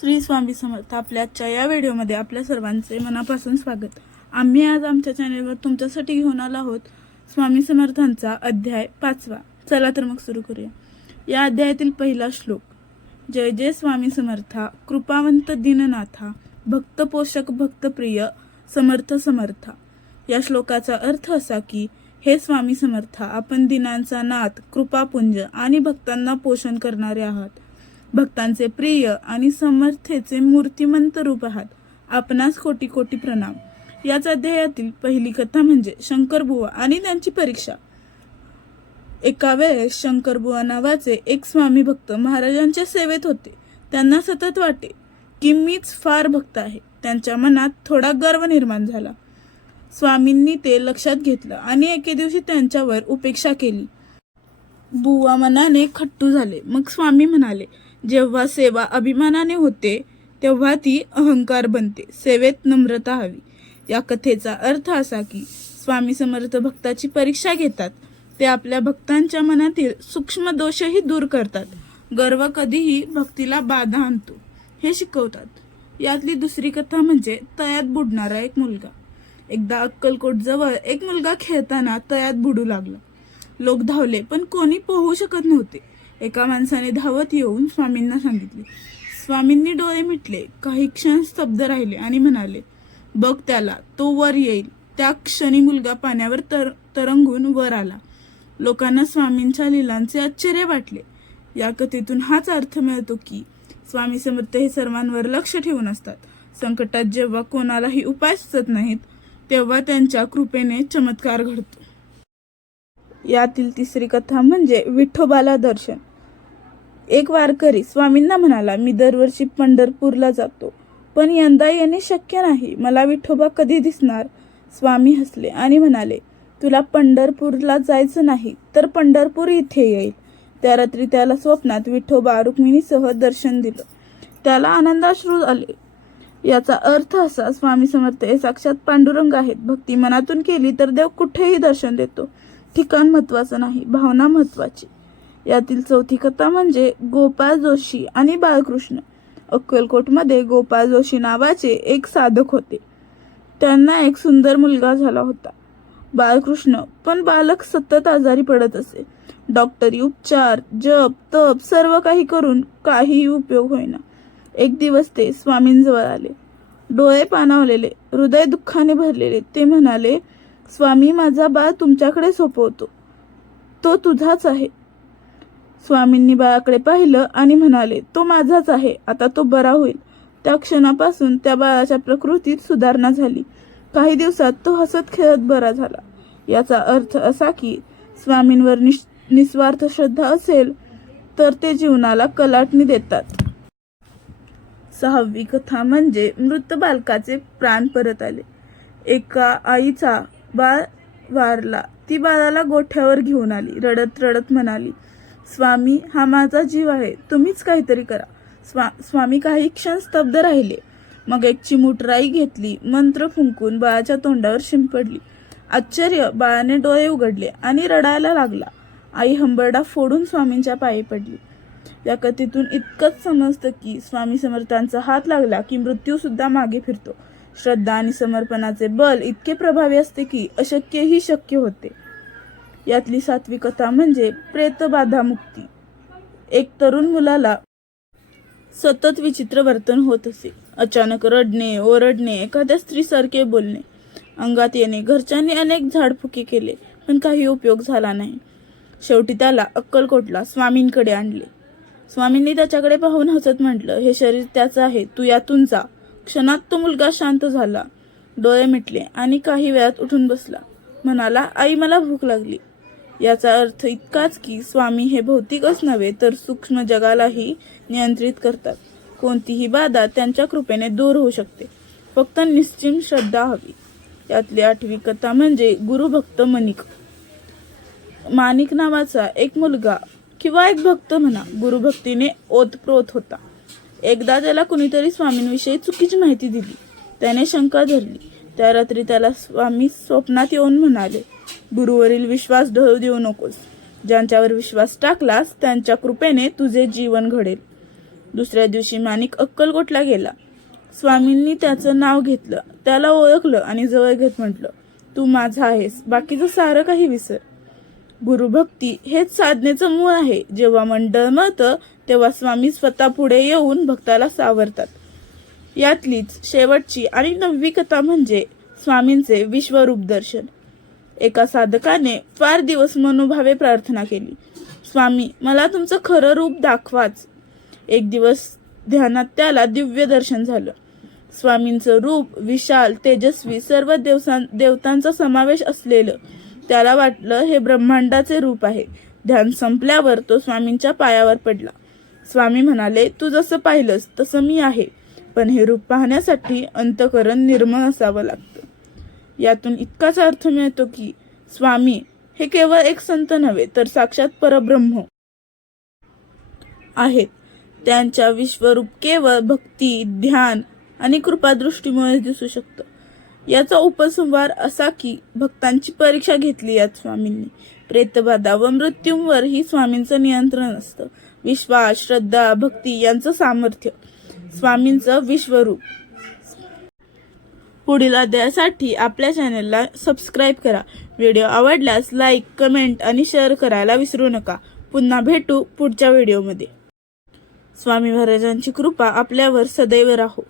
श्री स्वामी समर्थ आपल्या आजच्या या व्हिडिओमध्ये आपल्या सर्वांचे मनापासून स्वागत. आम्ही आज आमच्या चॅनेलवर तुमच्यासाठी घेऊन आलो आहोत स्वामी समर्थांचा अध्याय पाचवा. चला तर मग सुरू करूया. या अध्यायातील पहिला श्लोक. जय जय स्वामी समर्था कृपावंत दीननाथा भक्तपोषक भक्तप्रिय समर्थ समर्था. या श्लोकाचा अर्थ असा की हे स्वामी समर्था आपण दिनांचा नाथ कृपापुंज आणि भक्तांना पोषण करणारे आहात. भक्तांचे प्रिय आणि समर्थेचे मूर्तिमंत रूप आहात. आपणास कोटी कोटी प्रणाम. याच अध्यायातील पहिली कथा म्हणजे शंकरबुवा आणि त्यांची परीक्षा. एका वेळेस शंकरबुवा नावाचे एक स्वामी भक्त महाराजांच्या सेवेत होते. त्यांना सतत वाटे की मीच फार भक्त आहे. त्यांच्या मनात थोडा गर्व निर्माण झाला. स्वामींनी ते लक्षात घेतलं आणि एके दिवशी त्यांच्यावर उपेक्षा केली. बुवा मनाने खट्टू झाले. मग स्वामी म्हणाले जेव्हा सेवा अभिमानाने होते तेव्हा ती अहंकार बनते सेवेत नम्रता हवी. या कथेचा अर्थ असा की स्वामी समर्थ भक्ताची परीक्षा घेतात. ते आपल्या भक्तांच्या मनातील सूक्ष्म दोषही दूर करतात. गर्व कधीही भक्तीला बाधा आणतो. हे शिकवतात. यातली दुसरी कथा म्हणजे तयात बुडणारा एक मुलगा. एकदा अक्कलकोट जवळ एक मुलगा खेळताना तयात बुडू लागला. लोक धावले पण कोणी पोहू शकत नव्हते. एका माणसाने धावत येऊन स्वामींना सांगितले. स्वामींनी डोळे मिटले काही क्षण स्तब्ध राहिले आणि म्हणाले बघ त्याला तो वर येईल. त्या क्षणी मुलगा पाण्यावर तर तरंगून वर आला. लोकांना स्वामींच्या लिलांचे आश्चर्य वाटले. या कथेतून हाच अर्थ मिळतो की स्वामी समर्थ हे सर्वांवर लक्ष ठेवून असतात. संकटात जेव्हा कोणालाही उपाय सुचत नाहीत तेव्हा त्यांच्या कृपेने चमत्कार घडतो. यातील तिसरी कथा म्हणजे विठोबाला दर्शन. एक वारकरी स्वामींना म्हणाला मी दरवर्षी पंढरपूरला जातो पण यंदा येणे शक्य नाही. मला विठोबा कधी दिसणार? स्वामी हसले आणि म्हणाले तुला पंढरपूरला जायचं नाही तर पंढरपूर इथे येईल. त्या रात्री त्याला स्वप्नात विठोबा रुक्मिणीसह दर्शन दिलं. त्याला आनंदाश्रू आले. याचा अर्थ असा स्वामी समर्थ हे साक्षात पांडुरंग आहेत. भक्ती मनातून केली तर देव कुठेही दर्शन देतो. ठिकाण महत्वाचं नाही भावना महत्वाची यातील चौथी कथा म्हणजे गोपाळ जोशी आणि बाळकृष्ण. अक्कलकोटमध्ये गोपाळ जोशी नावाचे एक साधक होते. त्यांना एक सुंदर मुलगा झाला होता. बाळकृष्ण पण बालक सतत आजारी पडत असे. डॉक्टरी उपचार जप तप सर्व काही करून काहीही उपयोग होईना. एक दिवस ते स्वामींजवळ आले. डोळे पाणावलेले हृदय दुःखाने भरलेले ते म्हणाले स्वामी माझा बाळ तुमच्याकडे सोपवतो. तो तुझाच आहे. स्वामींनी बाळाकडे पाहिलं आणि म्हणाले तो माझाच आहे. आता तो बरा होईल. त्या क्षणापासून त्या बाळाच्या प्रकृतीत सुधारणा झाली. काही दिवसात तो हसत खेळत बरा झाला. याचा अर्थ असा की स्वामींवर निस निस्वार्थ श्रद्धा असेल तर ते जीवनाला कलाटणी देतात. सहावी कथा म्हणजे मृत बालकाचे प्राण परत आले. एका आईचा बाळ वारला. ती बाळाला गोठ्यावर घेऊन आली. रडत रडत म्हणाली स्वामी हा माझा जीव आहे. तुम्हीच काहीतरी करा. स्वा स्वामी काही क्षण स्तब्ध राहिले. मग एक चिमुटराई घेतली मंत्र फुंकून बाळाच्या तोंडावर शिंपडली. आश्चर्य बाळाने डोळे उघडले आणि रडायला लागला. आई हंबरडा फोडून स्वामींच्या पायी पडली. या कथेतून इतकंच समजतं की स्वामी समर्थांचा हात लागला की मृत्यूसुद्धा मागे फिरतो. श्रद्धा आणि समर्पणाचे बल इतके प्रभावी असते की अशक्यही शक्य होते. यातली सातवी कथा म्हणजे प्रेतबाधा मुक्ती एक तरुण मुलाला सतत विचित्र वर्तन होत असे. अचानक रडणे ओरडणे एखाद्या स्त्रीसारखे बोलणे. अंगात येणे घरच्यांनी अनेक झाडफुके केले पण काही उपयोग झाला नाही. शेवटी त्याला अक्कलकोटला स्वामींकडे आणले. स्वामींनी त्याच्याकडे पाहून हसत म्हटलं हे शरीर त्याचं आहे तू यातून जा. क्षणात तो मुलगा शांत झाला. डोळे मिटले आणि काही वेळात उठून बसला. म्हणाला आई मला भूक लागली. याचा अर्थ इतकाच की स्वामी हे भौतिकच नव्हे तर सूक्ष्म जगालाही नियंत्रित करतात. कोणतीही बाधा त्यांच्या कृपेने दूर होऊ शकते. फक्त निश्चिम श्रद्धा हवी. यातली आठवी कथा म्हणजे गुरुभक्त मनिक. माणिक नावाचा एक मुलगा किंवा एक भक्त म्हणा गुरुभक्तीने ओतप्रोत होता. एकदा त्याला कुणीतरी स्वामींविषयी चुकीची माहिती दिली. त्याने शंका धरली. त्या रात्री त्याला स्वामी स्वप्नात येऊन म्हणाले गुरुवरील विश्वास ढळू देऊ नकोस. ज्यांच्यावर विश्वास टाकलास त्यांच्या कृपेने तुझे जीवन घडेल. दुसऱ्या दिवशी माणिक अक्कलकोटला गेला. स्वामींनी त्याचं नाव घेतलं त्याला ओळखलं आणि जवळ घेत म्हटलं तू माझा आहेस बाकीचं सारं काही विसर. गुरुभक्ती हेच साधनेचं मूळ आहे. जेव्हा मंडळ मळतं तेव्हा स्वामी स्वतः पुढे येऊन भक्ताला सावरतात. यातलीच शेवटची आणि नववी कथा म्हणजे स्वामींचे विश्वरूप दर्शन. एका साधकाने फार दिवस मनोभावे प्रार्थना केली. स्वामी मला तुमचं खरं रूप दाखवाच. एक दिवस ध्यानात त्याला दिव्य दर्शन झालं. स्वामींचं रूप विशाल तेजस्वी सर्व देवसां देवतांचा समावेश असलेलं त्याला वाटलं हे ब्रह्मांडाचे रूप आहे. ध्यान संपल्यावर तो स्वामींच्या पायावर पडला. स्वामी म्हणाले तू जसं पाहिलंस तसं मी आहे. पण हे रूप पाहण्यासाठी अंतकरण निर्मळ असावं लागतं. यातून इतकाच अर्थ मिळतो की स्वामी हे केवळ एक संत नव्हे तर साक्षात परब्रह्म आहेत. त्यांच्या विश्वरूप केवळ भक्ती ध्यान आणि कृपादृष्टीमुळे दिसू शकतं. याचा उपसंहार असा की भक्तांची परीक्षा घेतली यात स्वामींनी. प्रेतबाधा व मृत्यूंवर ही स्वामींचं नियंत्रण असतं. विश्वास श्रद्धा भक्ती यांचं सामर्थ्य. स्वामींचं विश्वरूप. पुढील अध्यायासाठी आपल्या चॅनलला सबस्क्राईब करा. व्हिडिओ आवडल्यास लाईक कमेंट आणि शेअर करायला विसरू नका. पुन्हा भेटू पुढच्या व्हिडिओमध्ये स्वामी महाराजांची कृपा आपल्यावर सदैव राहो.